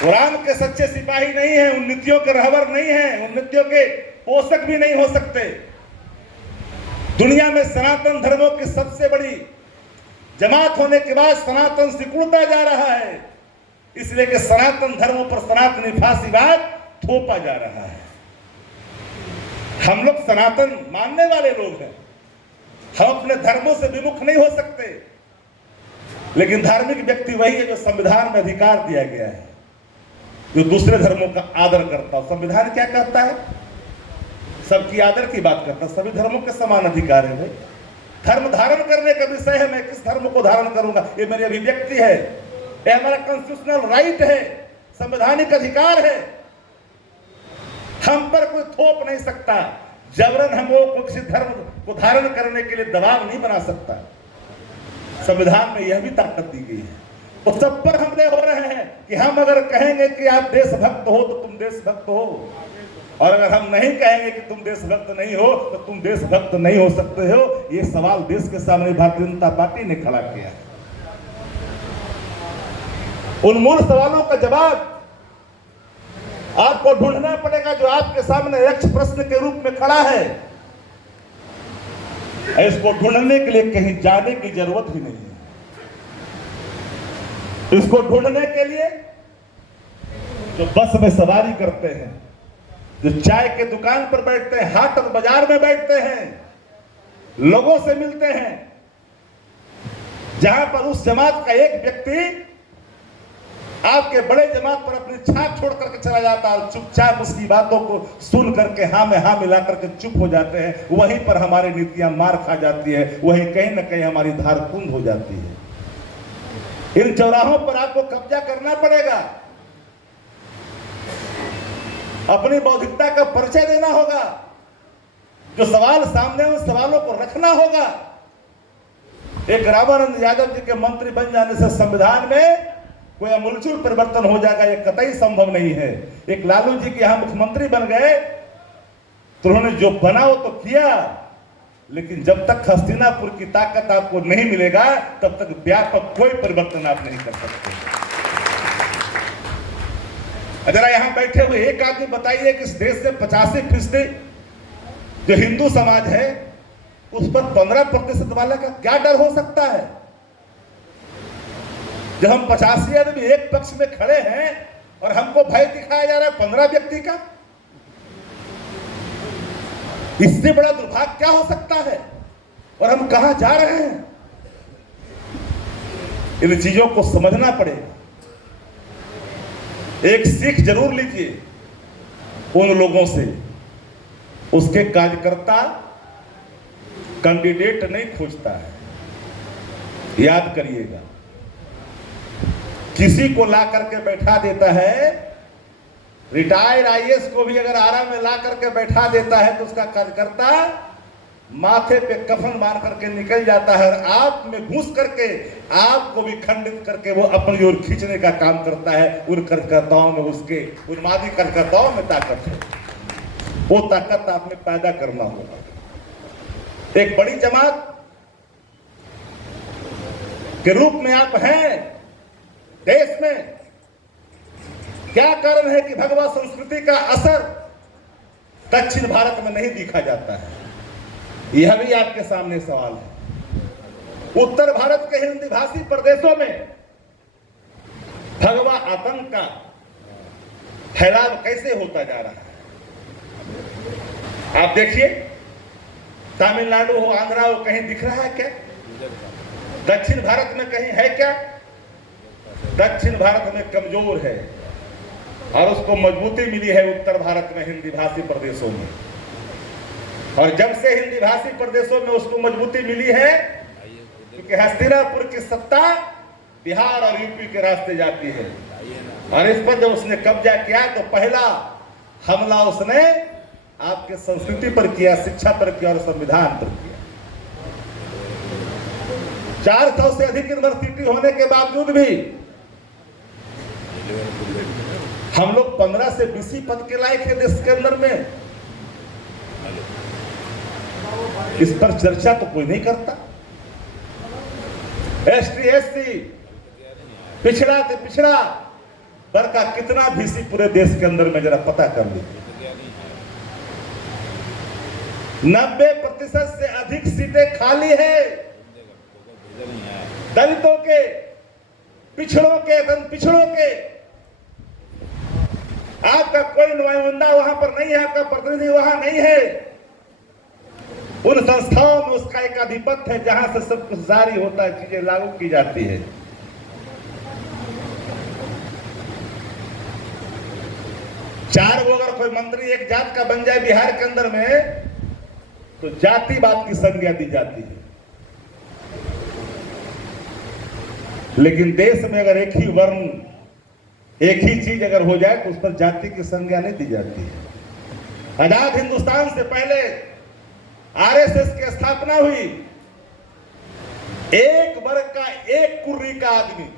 कुरान के सच्चे सिपाही नहीं है, उन नीतियों के रहबर नहीं है, उन नीतियों के पोषक भी नहीं हो सकते। दुनिया में सनातन धर्मों की सबसे बड़ी जमात होने के बाद सनातन सिकुड़ता जा रहा है, इसलिए कि सनातन धर्मों पर सनातनी फांसीवाद थोपा जा रहा है। हम लोग सनातन मानने वाले लोग हैं, हम अपने धर्मों से विमुख नहीं हो सकते, लेकिन धार्मिक व्यक्ति वही है जो संविधान में अधिकार दिया गया है, जो दूसरे धर्मों का आदर करता है। संविधान क्या कहता है? सबकी आदर की बात करता है, सभी धर्मों के समान अधिकार है। भाई धर्म धारण करने का विषय है, मैं किस धर्म को धारण करूंगा ये मेरी अभिव्यक्ति है, ये हमारा कॉन्स्टिट्यूशनल राइट है, संवैधानिक अधिकार है। हम पर कोई थोप नहीं सकता, जबरन हम लोग को किसी धर्म को धारण करने के लिए दबाव नहीं बना सकता। संविधान में यह भी ताकत दी गई है। तो सब पर हमले हो रहे हैं कि हम अगर कहेंगे कि आप देशभक्त हो तो तुम देशभक्त हो, और अगर हम नहीं कहेंगे कि तुम देशभक्त नहीं हो तो तुम देशभक्त नहीं हो सकते हो। ये सवाल देश के सामने भारतीय जनता पार्टी ने खड़ा किया है। उन मूल सवालों का जवाब आपको ढूंढना पड़ेगा जो आपके सामने यक्ष प्रश्न के रूप में खड़ा है। इसको ढूंढने के लिए कहीं जाने की जरूरत भी नहीं है। इसको ढूंढने के लिए जो बस में सवारी करते हैं, जो चाय के दुकान पर बैठते हैं, हाट और बाजार में बैठते हैं, लोगों से मिलते हैं, जहां पर उस जमात का एक व्यक्ति आपके बड़े जमात पर अपनी छाप छोड़ करके चला जाता है, चुपचाप उसकी बातों को सुन करके हाँ में हाँ मिला करके चुप हो जाते हैं, वहीं पर हमारी नीतियां मार खा जाती है, वहीं कहीं ना कहीं हमारी धार कुंद हो जाती है। इन चौराहों पर आपको कब्जा करना पड़ेगा, अपनी बौद्धिकता का परिचय देना होगा, जो सवाल सामने उन सवालों को रखना होगा। एक रामानंद यादव जी के मंत्री बन जाने से संविधान में कोई अमूलचूल परिवर्तन हो जाएगा, यह कतई संभव नहीं है। एक लालू जी के यहां मुख्यमंत्री बन गए तो उन्होंने जो बना वो तो किया, लेकिन जब तक हस्तिनापुर की ताकत आपको नहीं मिलेगा तब तक व्यापक कोई परिवर्तन आप नहीं कर सकते। जरा यहां बैठे हुए एक आदमी बताइए कि इस देश से 85% जो हिंदू समाज है उस पर 15% वाले का क्या डर हो सकता है? जब हम 85 आदमी एक पक्ष में खड़े हैं और हमको भय दिखाया जा रहा है 15 व्यक्ति का, इससे बड़ा दुर्भाग्य क्या हो सकता है? और हम कहां जा रहे हैं? इन चीजों को समझना पड़ेगा। एक सीख जरूर लीजिए उन लोगों से, उसके कार्यकर्ता कैंडिडेट नहीं खोजता है, याद करिएगा। किसी को ला करके बैठा देता है, रिटायर्ड आईएएस को भी अगर आरा में ला करके बैठा देता है तो उसका कार्यकर्ता माथे पे कफन मार करके निकल जाता है और आप में घुस करके आपको भी खंडित करके वो अपनी ओर खींचने का काम करता है। उन कार्यकर्ताओं में, उसके उन्मादी कार्यकर्ताओं में ताकत है, वो ताकत आपने पैदा करना होगा। एक बड़ी जमात के रूप में आप हैं देश में। क्या कारण है कि भगवा संस्कृति का असर दक्षिण भारत में नहीं दिखा जाता है? यह भी आपके सामने सवाल है। उत्तर भारत के हिंदी भाषी प्रदेशों में भगवा आतंक का फैलाव कैसे होता जा रहा है? आप देखिए, तमिलनाडु हो, आंध्रा हो, कहीं दिख रहा है क्या? दक्षिण भारत में कहीं है क्या? दक्षिण भारत में कमजोर है और उसको मजबूती मिली है उत्तर भारत में हिंदी भाषी प्रदेशों में। और जब से हिंदी भाषी प्रदेशों में उसको मजबूती मिली है, क्योंकि हस्तिनापुर की सत्ता बिहार और यूपी के रास्ते जाती है, और इस पर जब उसने कब्जा किया तो पहला हमला उसने आपके संस्कृति पर किया, शिक्षा पर किया और संविधान पर किया। 400 से अधिक यूनिवर्सिटी होने के बावजूद भी हम लोग 15 से 20 पद के लायक है देश के अंदर में। इस पर चर्चा तो कोई नहीं करता। एसटी एससी, पिछड़ा से पिछड़ा, पर का कितना भीसी पूरे देश के अंदर में जरा पता कर लीजिए। 90% से अधिक सीटें खाली है दलितों के, पिछड़ों के, पिछड़ों के। आपका कोई नुमाइंदा वहां पर नहीं है, आपका प्रतिनिधि वहां नहीं है। उन संस्थाओं में उसका एक आधिपत्य है जहां से सब कुछ जारी होता है, चीजें लागू की जाती है। चार गो अगर कोई मंत्री एक जात का बन जाए बिहार के अंदर में तो जातिवाद की संज्ञा दी जाती है। लेकिन देश में अगर एक ही वर्ण, एक ही चीज अगर हो जाए तो उस पर जाति की संज्ञा नहीं दी जाती है। आजाद हिंदुस्तान से पहले आरएसएस की स्थापना हुई। एक वर्ग का एक कुर्री का आदमी,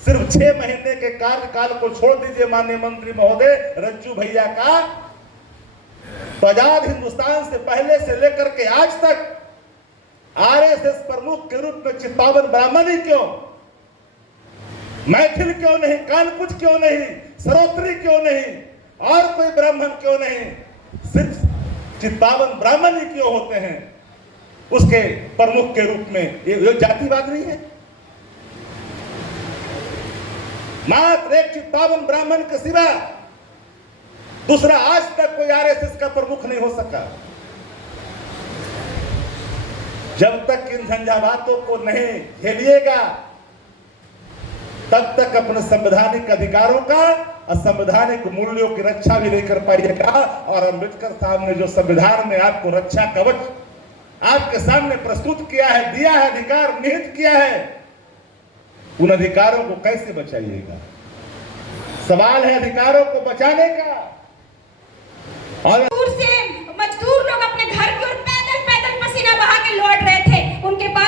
सिर्फ 6 महीने के कार्यकाल को छोड़ दीजिए माननीय मंत्री महोदय रज्जू भैया का, तो आजाद हिंदुस्तान से पहले से लेकर के आज तक आरएसएस प्रमुख के रूप में चित्पावन ब्राह्मण ही क्यों, मैथिल क्यों नहीं, कानकुच क्यों नहीं, सरोत्री क्यों नहीं, और कोई ब्राह्मण क्यों नहीं, सिर्फ चित्पावन ब्राह्मण ही क्यों होते हैं उसके प्रमुख के रूप में? ये जातिवाद नहीं है? मात्र एक चित्पावन ब्राह्मण के सिवा दूसरा आज तक कोई आरएसएस का प्रमुख नहीं हो सका। जब तक इन झंझावातों को नहीं झेलिएगा तब तक अपने संवैधानिक अधिकारों का और संवैधानिक मूल्यों की रक्षा भी नहीं कर पाइएगा। और अम्बेडकर साहब ने जो संविधान में आपको रक्षा कवच आपके सामने प्रस्तुत किया है, दिया है, अधिकार निहित किया है, उन अधिकारों को कैसे बचाइएगा? सवाल है अधिकारों को बचाने का। और दूर से मजदूर लोग अपने घर की ओर पैदल पैदल पसीना बहा के लौट रहे थे, उनके पास